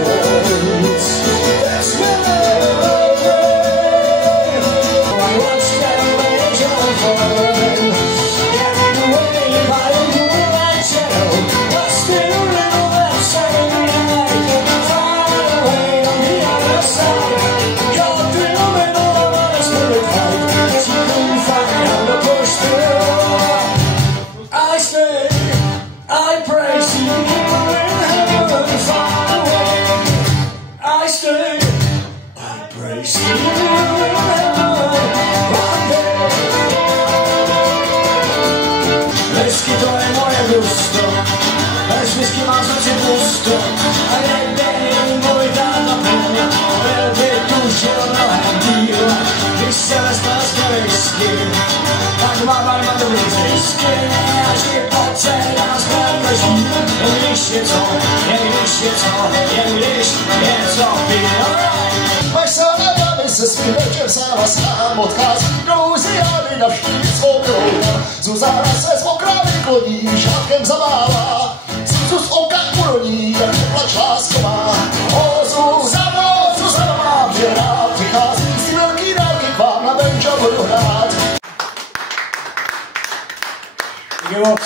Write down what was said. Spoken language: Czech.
patience. That's when I pray. I watch them angel falling, carried away by a moonlight shadow. Lost in a little that Saturday night, far away on the other side. Caught in the middle of a spirit fight. She couldn't find how to push through. I stay, I pray, see you in heaven far away. I stay, I pray, see you in heaven one day. Whisky to je moje gusto, bez whisky mám srdce pusto. A jeden můj táta pil, byl by tužil mnohem díl. Když se vezme z whisky, tak mám dobrý zisky. A život se nás nebeží, jen když je co, pil. Až se nebaví se svým večer sama sám odchází do Ziany navštívit svou milou. Zuzana se s mokrávy kloní, šátkem zamává, slzu z oka uroní, jak plač lásková. O Zuzano, mám tě rád, přichází si velký dálky k vám na venča budu hrát. Díky moc.